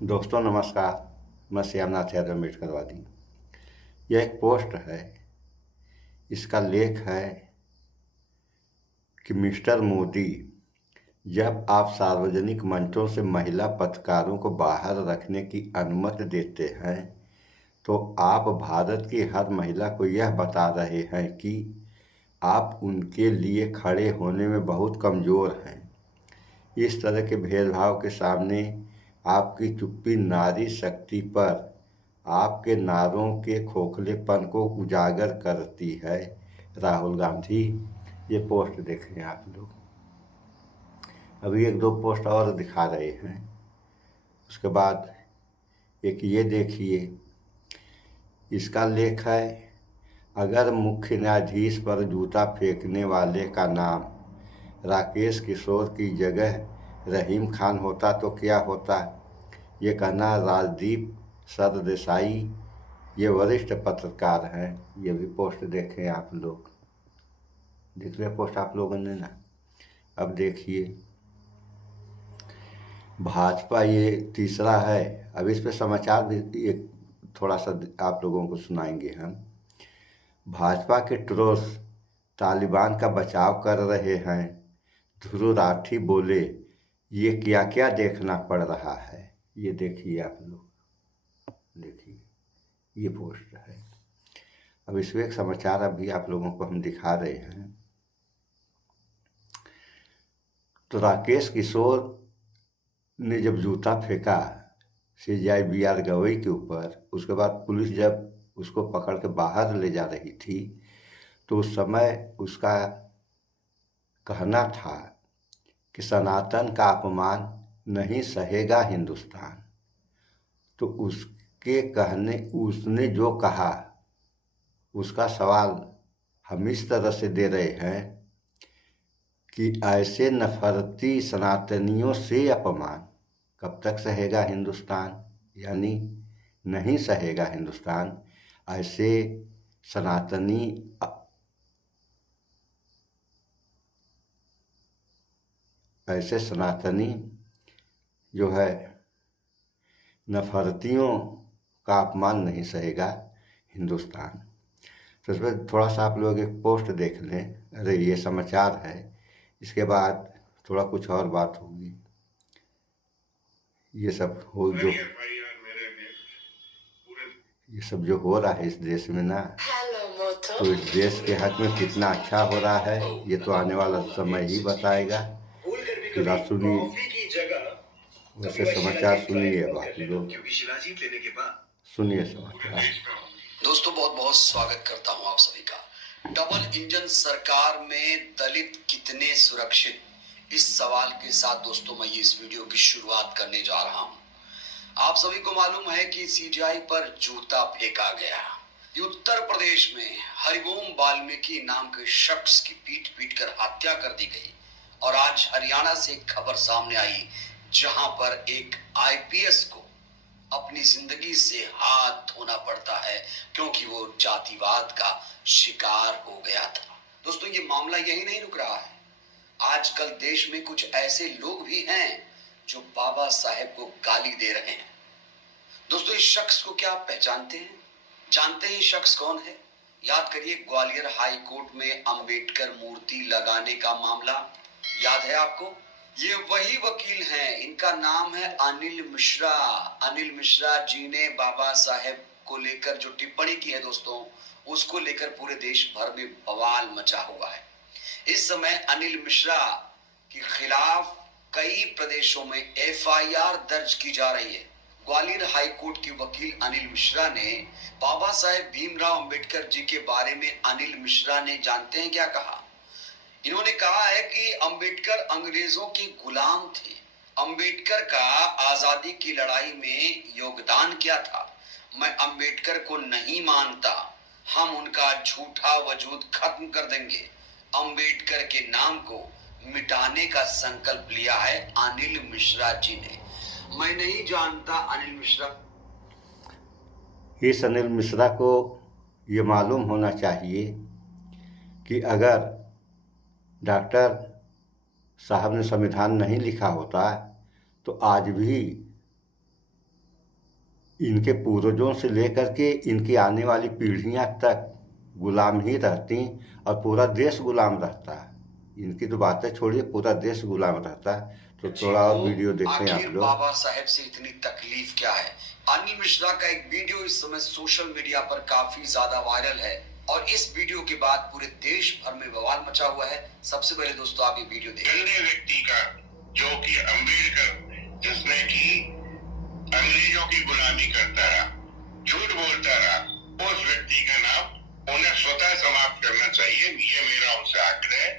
दोस्तों नमस्कार। मैं श्यामनाथ यादव अम्बेडकरवादी। यह एक पोस्ट है। इसका लेख है कि मिस्टर मोदी, जब आप सार्वजनिक मंचों से महिला पत्रकारों को बाहर रखने की अनुमति देते हैं तो आप भारत की हर महिला को यह बता रहे हैं कि आप उनके लिए खड़े होने में बहुत कमज़ोर हैं। इस तरह के भेदभाव के सामने आपकी चुप्पी नारी शक्ति पर आपके नारों के खोखलेपन को उजागर करती है। राहुल गांधी। ये पोस्ट देखें आप लोग। अभी एक दो पोस्ट और दिखा रहे हैं। उसके बाद एक ये देखिए, इसका लेख है, अगर मुख्य न्यायाधीश पर जूता फेंकने वाले का नाम राकेश किशोर की जगह रहीम खान होता तो क्या होता। ये कहना राजदीप सरदेसाई, ये वरिष्ठ पत्रकार हैं। ये भी पोस्ट देखें आप लोग। देख लिया पोस्ट आप लोगों ने ना। अब देखिए भाजपा, ये तीसरा है। अब इस पे समाचार भी एक थोड़ा सा आप लोगों को सुनाएंगे हम। भाजपा के ट्रोल्स तालिबान का बचाव कर रहे हैं। ध्रुव राठी बोले, ये क्या क्या देखना पड़ रहा है। ये देखिए आप लोग, देखिए ये पोस्ट है। अब इसमें एक समाचार अभी आप लोगों को हम दिखा रहे हैं। तो राकेश किशोर ने जब जूता फेंका सीजीआई BR गवई के ऊपर, उसके बाद पुलिस जब उसको पकड़ के बाहर ले जा रही थी तो उस समय उसका कहना था कि सनातन का अपमान नहीं सहेगा हिंदुस्तान। तो उसके कहने, उसने जो कहा उसका सवाल हम इस तरह से दे रहे हैं कि ऐसे नफरती सनातनियों से अपमान कब तक सहेगा हिंदुस्तान, यानी नहीं सहेगा हिंदुस्तान। ऐसे सनातनी जो है नफरतियों का अपमान नहीं सहेगा हिंदुस्तान। तो इसमें थोड़ा सा आप लोग एक पोस्ट देख लें। अरे ये समाचार है, इसके बाद थोड़ा कुछ और बात होगी। ये सब जो हो रहा है इस देश में ना, तो इस देश के हक में कितना अच्छा हो रहा है ये तो आने वाला समय ही बताएगा। फिर सुनिए, वैसे समाचार सुनिए। अब आप लोग सुनिए समाचार। दोस्तों बहुत बहुत स्वागत करता हूं आप सभी का। डबल इंजन सरकार में दलित कितने सुरक्षित, इस सवाल के साथ दोस्तों मैं ये इस वीडियो की शुरुआत करने जा रहा हूं। आप सभी को मालूम है कि सीजीआई पर जूता फेंका गया। उत्तर प्रदेश में हरिओम वाल्मीकि नाम के शख्स की पीट पीट कर हत्या कर दी गई। और आज हरियाणा से एक खबर सामने आई जहां पर एक आईपीएस को अपनी जिंदगी से हाथ धोना पड़ता है क्योंकि वो जातिवाद का शिकार हो गया था। दोस्तों ये मामला यही नहीं रुक रहा है। आजकल देश में कुछ ऐसे लोग भी हैं जो बाबा साहेब को गाली दे रहे हैं। दोस्तों इस शख्स को क्या आप पहचानते हैं? जानते हैं शख्स कौन है? याद करिए ग्वालियर हाई कोर्ट में अंबेडकर मूर्ति लगाने का मामला याद है आपको? ये वही वकील हैं, इनका नाम है अनिल मिश्रा। अनिल मिश्रा जी ने बाबा साहेब को लेकर जो टिप्पणी की है दोस्तों, उसको लेकर पूरे देश भर में बवाल मचा हुआ है। इस समय अनिल मिश्रा के खिलाफ कई प्रदेशों में FIR दर्ज की जा रही है। ग्वालियर हाई कोर्ट के वकील अनिल मिश्रा ने बाबा साहेब भीमराव अंबेडकर जी के बारे में अनिल मिश्रा ने जानते हैं क्या कहा? इन्होंने कहा है कि अंबेडकर अंग्रेजों के गुलाम थे। अंबेडकर का आजादी की लड़ाई में योगदान क्या था? मैं अंबेडकर को नहीं मानता। हम उनका झूठा वजूद खत्म कर देंगे। अंबेडकर के नाम को मिटाने का संकल्प लिया है अनिल मिश्रा जी ने। मैं नहीं जानता अनिल मिश्रा। इस अनिल मिश्रा को ये मालूम होना चाहिए कि अगर डॉक्टर साहब ने संविधान नहीं लिखा होता तो आज भी इनके पूर्वजों से लेकर के इनकी आने वाली पीढ़ियां तक गुलाम ही रहती और पूरा देश गुलाम रहता। इनकी तो बातें छोड़िए, पूरा देश गुलाम रहता। तो थोड़ा और वीडियो देखें आप आखिर लोग। बाबा साहेब से इतनी तकलीफ क्या है? अनिल मिश्रा का एक वीडियो इस समय सोशल मीडिया पर काफी ज्यादा वायरल है और इस वीडियो के बाद पूरे देश भर में बवाल मचा हुआ है। सबसे पहले दोस्तों आप ये वीडियो देखें। व्यक्ति का जो कि अम्बेडकर, जिसने की अंग्रेजों की गुलामी करता रहा, झूठ बोलता रहा, उस व्यक्ति का नाम उन्हें स्वतः समाप्त करना चाहिए। ये मेरा उनसे आग्रह है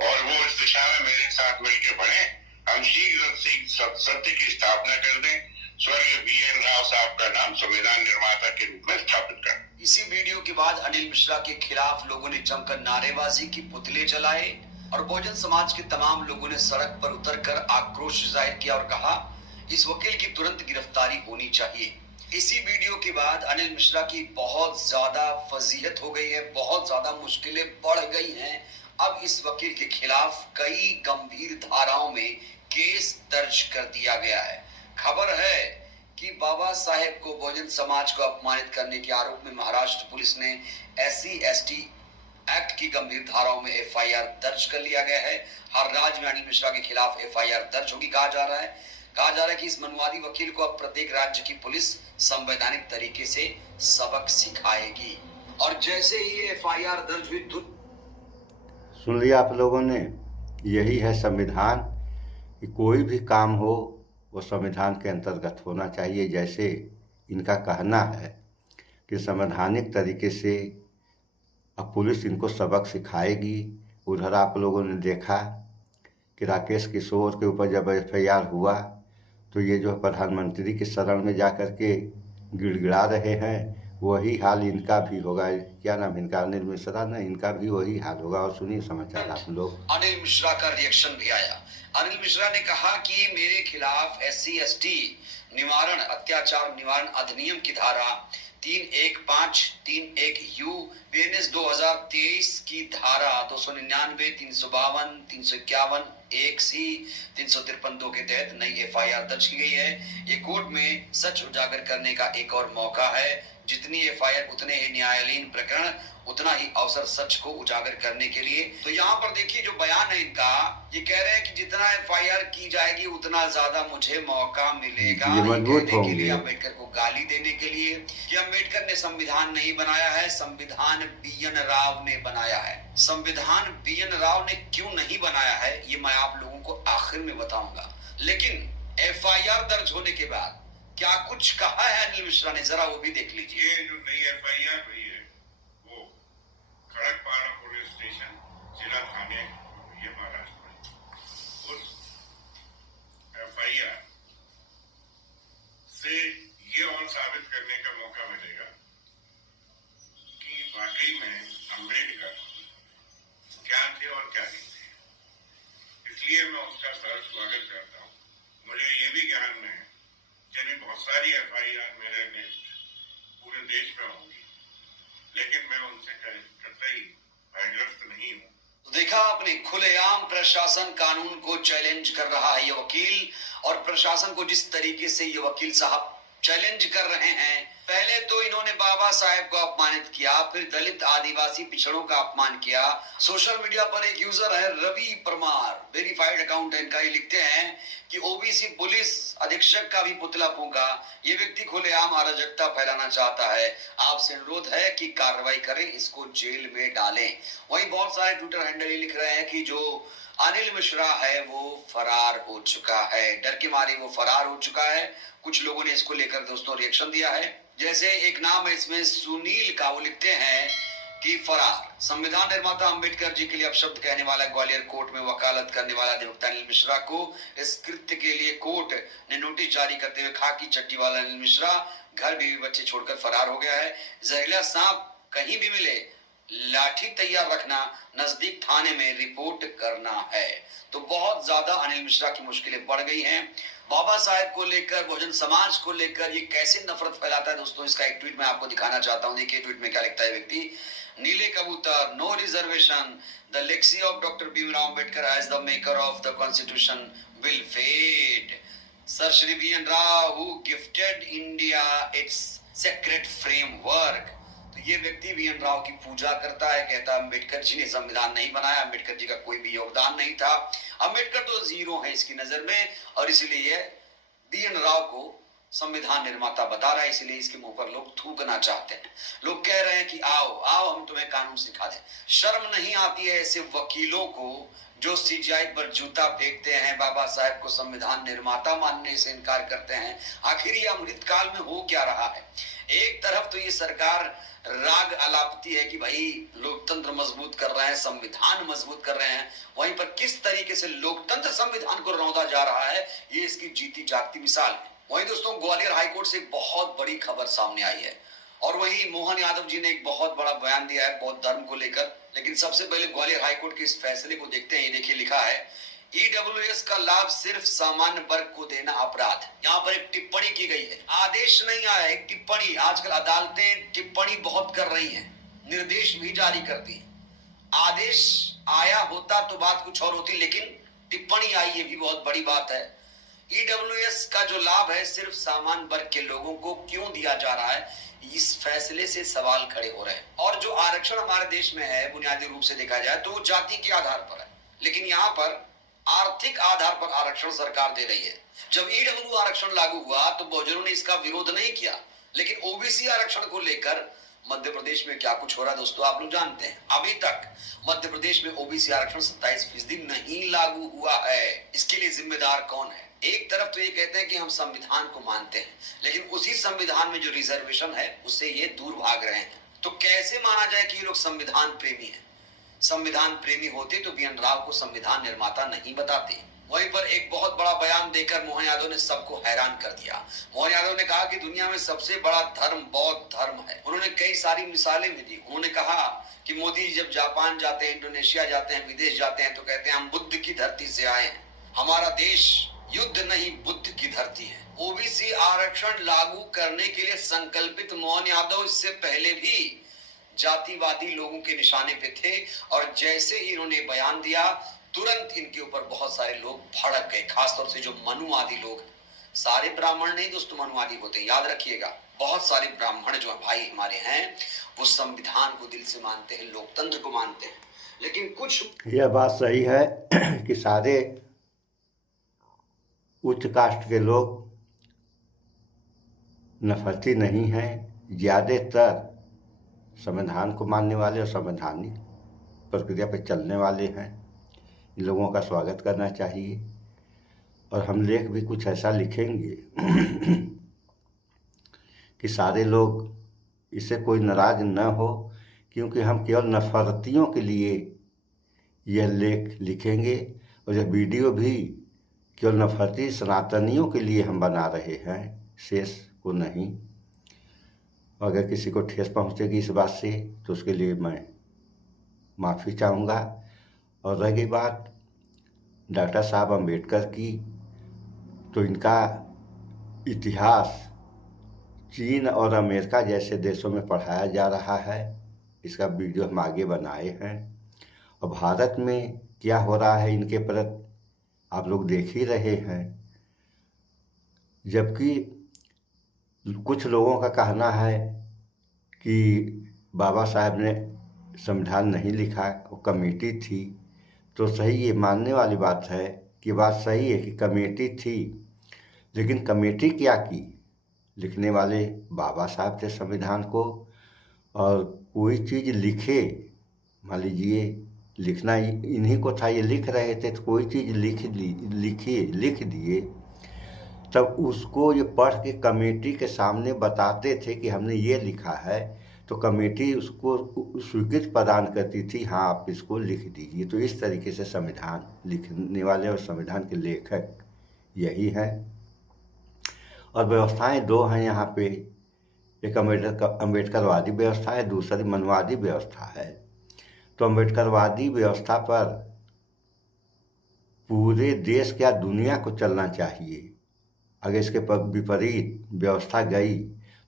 और वो इस दिशा में मेरे साथ मिलकर बढ़े। हम शीघ्र सत्य की स्थापना कर दें। स्वर्गीय BN राव साहब का नाम संविधान निर्माता के रूप में स्थापित कर। इसी वीडियो के बाद अनिल मिश्रा के खिलाफ लोगों ने जमकर नारेबाजी की, पुतले जलाए और बहुजन समाज के तमाम लोगों ने सड़क पर उतरकर आक्रोश जाहिर किया और कहा इस वकील की तुरंत गिरफ्तारी होनी चाहिए। इसी वीडियो के बाद अनिल मिश्रा की बहुत ज्यादा फजीहत हो गई है, बहुत ज्यादा मुश्किलें बढ़ गई हैं। अब इस वकील के खिलाफ कई गंभीर धाराओं में केस दर्ज कर दिया गया है। खबर है कि बाबा साहेब को, बहुजन समाज को अपमानित करने के आरोप में महाराष्ट्र पुलिस ने SC/ST एक्ट की गंभीर धाराओं में FIR दर्ज कर लिया गया है। हर राज्य में अनिल मिश्रा के खिलाफ FIR दर्ज होगी। कहा जा रहा है कि इस मनवादी वकील को अब प्रत्येक राज्य की पुलिस संवैधानिक तरीके से सबक सिखाएगी और जैसे ही FIR दर्ज हुई तो सुन लिया आप लोगों ने। यही है संविधान कि कोई भी काम हो वो संविधान के अंतर्गत होना चाहिए। जैसे इनका कहना है कि संवैधानिक तरीके से अब पुलिस इनको सबक सिखाएगी। उधर आप लोगों ने देखा कि राकेश किशोर के ऊपर जब FIR हुआ तो ये जो प्रधानमंत्री के शरण में जाकर के गिड़गिड़ा रहे हैं, वही हाल इनका भी होगा। क्या नाम इनका? अनिल मिश्रा ना, इनका भी वही हाल होगा। और सुनिए समाचार आप लोग। अनिल मिश्रा का रिएक्शन भी आया। अनिल मिश्रा ने कहा कि मेरे खिलाफ SC/ST निवारण, अत्याचार निवारण अधिनियम की धारा 315, 31U, BNS 2023 की धारा 299, 352, 351, 1C, 353 2 के तहत नई FIR दर्ज की गई है। ये कोर्ट में सच उजागर करने का एक और मौका है। जितनी FIR उतने ही न्यायालयीन प्रकरण, उतना ही अवसर सच को उजागर करने के लिए। तो यहाँ पर देखिए जो बयान है इनका, ये कह रहे हैं कि जितना FIR की जाएगी उतना ज्यादा मुझे मौका मिलेगा। ये मजबूत होंगे। के लिए अम्बेडकर को गाली देने के लिए कि अम्बेडकर ने संविधान नहीं बनाया है, संविधान BN राव ने बनाया है। संविधान BN राव ने क्यों नहीं बनाया है ये मैं आप लोगों को आखिर में बताऊंगा। लेकिन FIR दर्ज होने के बाद क्या कुछ कहा है अनिल मिश्रा ने, जरा वो भी देख लीजिए। ये जो नई FIR हुई है वो खड़कपारा पुलिस स्टेशन, जिला थाने, ये महाराष्ट्र में, उस FIR से ये और साबित करने का मौका मिलेगा कि वाकई में अम्बेडकर क्या थे और क्या नहीं थे। इसलिए मैं उसका सर स्वागत करता हूँ। मुझे ये भी ज्ञान में है चलिए बहुत सारी FIR मेरे अगेंस्ट पूरे देश में होंगी, लेकिन मैं उनसे कतई भयग्रस्त नहीं हूँ। तो देखा आपने, खुलेआम प्रशासन कानून को चैलेंज कर रहा है ये वकील, और प्रशासन को जिस तरीके से ये वकील साहब चैलेंज कर रहे हैं। पहले तो इन्होंने बाबा साहेब को अपमानित किया, फिर दलित आदिवासी पिछड़ों का अपमान किया। सोशल मीडिया पर एक यूजर है रवि परमार, वेरीफाइड अकाउंट है इनका, ये लिखते हैं कि OBC पुलिस अधीक्षक का भी पुतला फूंका। ये व्यक्ति खुलेआम अराजकता फैलाना चाहता है। आपसे अनुरोध है कि कार्रवाई करें, इसको जेल में डालें। वहीं बहुत सारे ट्विटर हैंडल लिख रहे हैं कि जो अनिल मिश्रा है वो फरार हो चुका है, डर के मारे वो फरार हो चुका है। कुछ लोगों ने इसको लेकर दोस्तों रिएक्शन दिया है। जैसे एक नाम है इसमें सुनील का, वो लिखते हैं कि फरार संविधान निर्माता अंबेडकर जी के लिए अपशब्द कहने वाला, ग्वालियर कोर्ट में वकालत करने वाला अधिवक्ता अनिल मिश्रा को इस कृत्य के लिए कोर्ट ने नोटिस जारी करते हुए खाकी चट्टी वाला अनिल मिश्रा घर बीवी बच्चे छोड़कर फरार हो गया है। जहरीला सांप कहीं भी मिले लाठी तैयार रखना, नजदीक थाने में रिपोर्ट करना है। तो बहुत ज्यादा अनिल मिश्रा की मुश्किलें बढ़ गई हैं। बाबा साहेब को लेकर, बहुजन समाज को लेकर ये कैसे नफरत फैलाता है दोस्तों, इसका एक ट्वीट मैं आपको दिखाना चाहता हूं। देखिए ट्वीट में क्या लिखता है व्यक्ति। Neele Kabootar, no reservation, the legacy of doctor Bhimrao Ambedkar as the maker of the constitution will fade. Sir Shri B.N. Rao, who gifted India its sacred framework. तो ये व्यक्ति B.N. राव की पूजा करता है, कहता है अम्बेडकर जी ने संविधान नहीं बनाया, अम्बेडकर जी का कोई भी योगदान नहीं था, अम्बेडकर तो जीरो है इसकी नजर में, और इसलिए B.N. राव को संविधान निर्माता बता रहा है, इसलिए इसके मुंह पर लोग थूकना चाहते हैं। लोग कह रहे हैं कि आओ आओ हम तुम्हें कानून सिखा दें। शर्म नहीं आती है ऐसे वकीलों को जो सीजीआई पर जूता फेंकते हैं, बाबा साहेब को संविधान निर्माता मानने से इनकार करते हैं। आखिर ये अमृतकाल में हो क्या रहा है? एक तरफ तो ये सरकार राग अलापती है कि भाई लोकतंत्र मजबूत कर रहे हैं, संविधान मजबूत कर रहे हैं, वहीं पर किस तरीके से लोकतंत्र संविधान को रौंदा जा रहा है, ये इसकी जीती जागती मिसाल है। वहीं दोस्तों ग्वालियर हाईकोर्ट से एक बहुत बड़ी खबर सामने आई है, और वहीं मोहन यादव जी ने एक बहुत बड़ा बयान दिया है बौद्ध धर्म को लेकर। लेकिन सबसे पहले ग्वालियर हाईकोर्ट के इस फैसले को देखते हैं। ये देखिए लिखा है, ईडब्ल्यूएस का लाभ सिर्फ सामान्य वर्ग को देना अपराध। यहाँ पर एक टिप्पणी की गई है, आदेश नहीं आया, एक टिप्पणी। आजकल अदालतें टिप्पणी बहुत कर रही हैं, निर्देश भी जारी करती हैं। आदेश आया होता तो बात कुछ और होती, लेकिन टिप्पणी आई, ये भी बहुत बड़ी बात है। ईडब्ल्यूएस का जो लाभ है सिर्फ सामान्य वर्ग के लोगों को क्यों दिया जा रहा है, इस फैसले से सवाल खड़े हो रहे हैं। और जो आरक्षण हमारे देश में है बुनियादी रूप से देखा जाए तो वो जाति के आधार पर है, लेकिन यहाँ पर आर्थिक आधार पर आरक्षण सरकार दे रही है। जब ईडब्ल्यू आरक्षण लागू हुआ तो बहुजनों ने इसका विरोध नहीं किया, लेकिन ओबीसी आरक्षण को लेकर मध्य प्रदेश में क्या कुछ हो रहा है दोस्तों आप लोग जानते हैं। अभी तक मध्य प्रदेश में ओबीसी आरक्षण 27% नहीं लागू हुआ है। इसके लिए जिम्मेदार कौन है? एक तरफ तो ये कहते हैं कि हम संविधान को मानते हैं, लेकिन उसी संविधान में जो रिजर्वेशन है उससे ये दूर भाग रहे हैं। तो कैसे माना जाए कि ये लोग संविधान प्रेमी हैं? संविधान प्रेमी होते तो B.N. राव को संविधान निर्माता नहीं बताते। वहीं पर एक बहुत बड़ा बयान देकर मोहन यादव ने सबको हैरान कर दिया। मोहन यादव ने कहा कि दुनिया में सबसे बड़ा धर्म बौद्ध धर्म है। उन्होंने कई सारी मिसालें भी दी। उन्होंने कहा कि मोदी जब जापान जाते हैं, इंडोनेशिया जाते हैं, विदेश जाते हैं तो कहते हैं हम बुद्ध की धरती से आए हैं, हमारा देश युद्ध नहीं बुद्ध की धरती है। ओबीसी आरक्षण लागू करने के लिए संकल्पित मोहन यादव इससे पहले भी जातिवादी लोगों के निशाने पे थे, और जैसे ही इन्होंने बयान दिया तुरंत इनके ऊपर बहुत सारे लोग भड़क गए, खासतौर से जो मनुवादी लोग हैं। सारे ब्राह्मण नहीं दोस्तों मनुवादी होते, याद रखिएगा। बहुत सारे ब्राह्मण जो भाई हमारे हैं वो संविधान को दिल से मानते हैं, लोकतंत्र को मानते हैं, लेकिन कुछ यह बात सही है कि सारे उच्च कास्ट के लोग नफरती नहीं हैं। ज़्यादातर संविधान को मानने वाले और संवैधानिक प्रक्रिया पर चलने वाले हैं। इन लोगों का स्वागत करना चाहिए। और हम लेख भी कुछ ऐसा लिखेंगे कि सारे लोग इससे कोई नाराज न हो, क्योंकि हम केवल नफरतियों के लिए यह लेख लिखेंगे, और यह वीडियो भी केवल नफरती सनातनियों के लिए हम बना रहे हैं, शेष को नहीं। अगर किसी को ठेस पहुंचेगी इस बात से तो उसके लिए मैं माफ़ी चाहूँगा। और रह गई बात डॉक्टर साहब अम्बेडकर की, तो इनका इतिहास चीन और अमेरिका जैसे देशों में पढ़ाया जा रहा है। इसका वीडियो हम आगे बनाए हैं, और भारत में क्या हो रहा है इनके प्रति आप लोग देख ही रहे हैं। जबकि कुछ लोगों का कहना है कि बाबा साहब ने संविधान नहीं लिखा, वो कमेटी थी। तो सही, ये मानने वाली बात है कि बात सही है कि कमेटी थी, लेकिन कमेटी क्या की? लिखने वाले बाबा साहब थे संविधान को। और कोई चीज़ लिखे, मान लीजिए लिखना इन्हीं को था, ये लिख रहे थे, तो कोई चीज़ लिख दिए, तब उसको ये पढ़ के कमेटी के सामने बताते थे कि हमने ये लिखा है, तो कमेटी उसको स्वीकृति प्रदान करती थी, हाँ आप इसको लिख दीजिए। तो इस तरीके से संविधान लिखने वाले और संविधान के लेखक यही हैं। और व्यवस्थाएं दो हैं यहाँ पे, एक अम्बेडकरवादी व्यवस्था है, दूसरी मनवादी व्यवस्था है। तो अम्बेडकरवादी व्यवस्था पर पूरे देश क्या दुनिया को चलना चाहिए। अगर इसके विपरीत व्यवस्था गई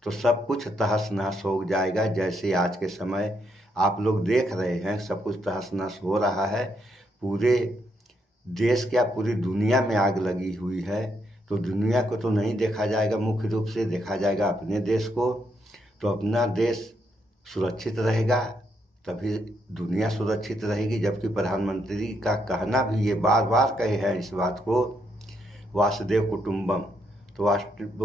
तो सब कुछ तहस नहस हो जाएगा। जैसे आज के समय आप लोग देख रहे हैं सब कुछ तहस नहस हो रहा है। पूरे देश क्या पूरी दुनिया में आग लगी हुई है। तो दुनिया को तो नहीं देखा जाएगा, मुख्य रूप से देखा जाएगा अपने देश को। तो अपना देश सुरक्षित रहेगा तभी दुनिया सुरक्षित रहेगी। जबकि प्रधानमंत्री का कहना भी ये बार बार कहे हैं इस बात को, वासुदेव कुटुंबम। तो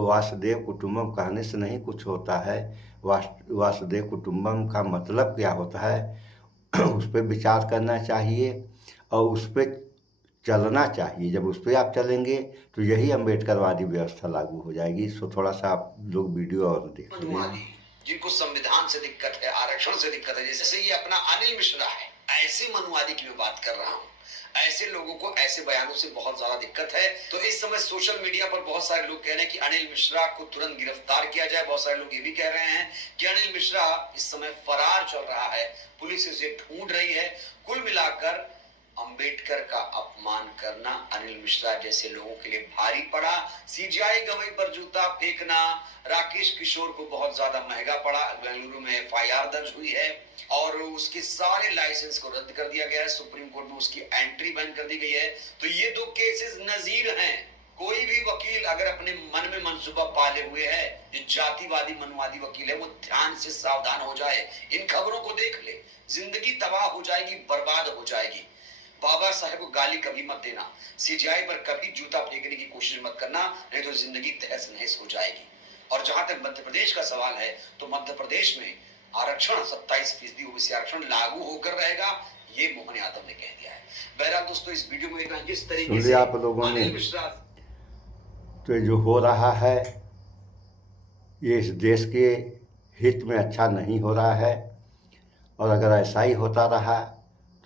वासुदेव कुटुंबम कहने से नहीं कुछ होता है। वासुदेव कुटुंबम का मतलब क्या होता है उस पर विचार करना चाहिए और उस पर चलना चाहिए। जब उस पर आप चलेंगे तो यही अम्बेडकरवादी व्यवस्था लागू हो जाएगी। सो थोड़ा सा आप लोग वीडियो और देख लें। जिनको संविधान से दिक्कत है, आरक्षण से दिक्कत है, जैसे ये अपना अनिल मिश्रा है, ऐसे मनुवादी की मैं बात कर रहा हूँ। ऐसे लोगों को ऐसे बयानों से बहुत ज्यादा दिक्कत है। तो इस समय सोशल मीडिया पर बहुत सारे लोग कह रहे हैं कि अनिल मिश्रा को तुरंत गिरफ्तार किया जाए। बहुत सारे लोग ये भी कह रहे हैं कि अनिल मिश्रा इस समय फरार चल रहा है, पुलिस इसे ढूंढ रही है। कुल मिलाकर अंबेडकर का अपमान करना अनिल मिश्रा जैसे लोगों के लिए भारी पड़ा। सीजीआई गवई पर जूता फेंकना राकेश किशोर को बहुत ज्यादा महंगा पड़ा। बेंगलुरु में एफआईआर दर्ज हुई है और उसके सारे लाइसेंस को रद्द कर दिया गया है। सुप्रीम कोर्ट में उसकी एंट्री बैन कर दी गई है। तो ये दो केसेस नजीर हैं। कोई भी वकील अगर अपने मन में मंसूबा पाले हुए है, जो जातिवादी मनवादी वकील है, वो ध्यान से सावधान हो जाए, इन खबरों को देख ले। जिंदगी तबाह हो जाएगी, बर्बाद हो जाएगी। बाबा साहेब को गाली कभी मत देना, सीजीआई पर कभी जूता फेंकने की कोशिश मत करना, नहीं तो जिंदगी तहस नहस हो जाएगी। और जहां तक मध्य प्रदेश का सवाल है, तो मध्य प्रदेश में आरक्षण 27% ओबीसी आरक्षण लागू होकर रहेगा, ये मोहन यादव ने कह दिया है। बहरहाल दोस्तों, इस वीडियो में जिस तरीके से आप लोगों ने तो जो हो रहा है ये इस देश के हित में अच्छा नहीं हो रहा है। और अगर ऐसा ही होता रहा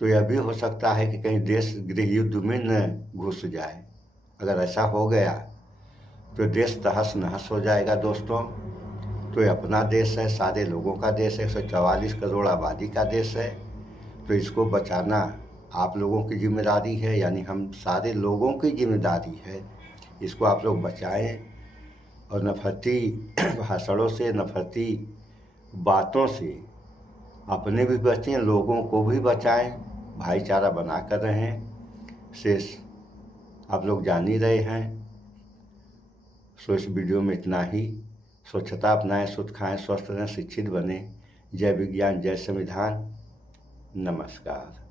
तो यह भी हो सकता है कि कहीं देश गृह युद्ध में न घुस जाए। अगर ऐसा हो गया तो देश तहस नहस हो जाएगा दोस्तों। तो ये अपना देश है, सारे लोगों का देश है, 144 करोड़ आबादी का देश है। तो इसको बचाना आप लोगों की जिम्मेदारी है, यानी हम सारे लोगों की जिम्मेदारी है। इसको आप लोग बचाएं और नफरती भाषणों से, नफरती बातों से अपने भी बचें, लोगों को भी बचाएं, भाईचारा बना कर रहें। शेष आप लोग जान ही रहे हैं। सो इस वीडियो में इतना ही। स्वच्छता अपनाएं, शुद्ध खाएं, स्वस्थ रहें, शिक्षित बने। जय विज्ञान, जय संविधान। नमस्कार।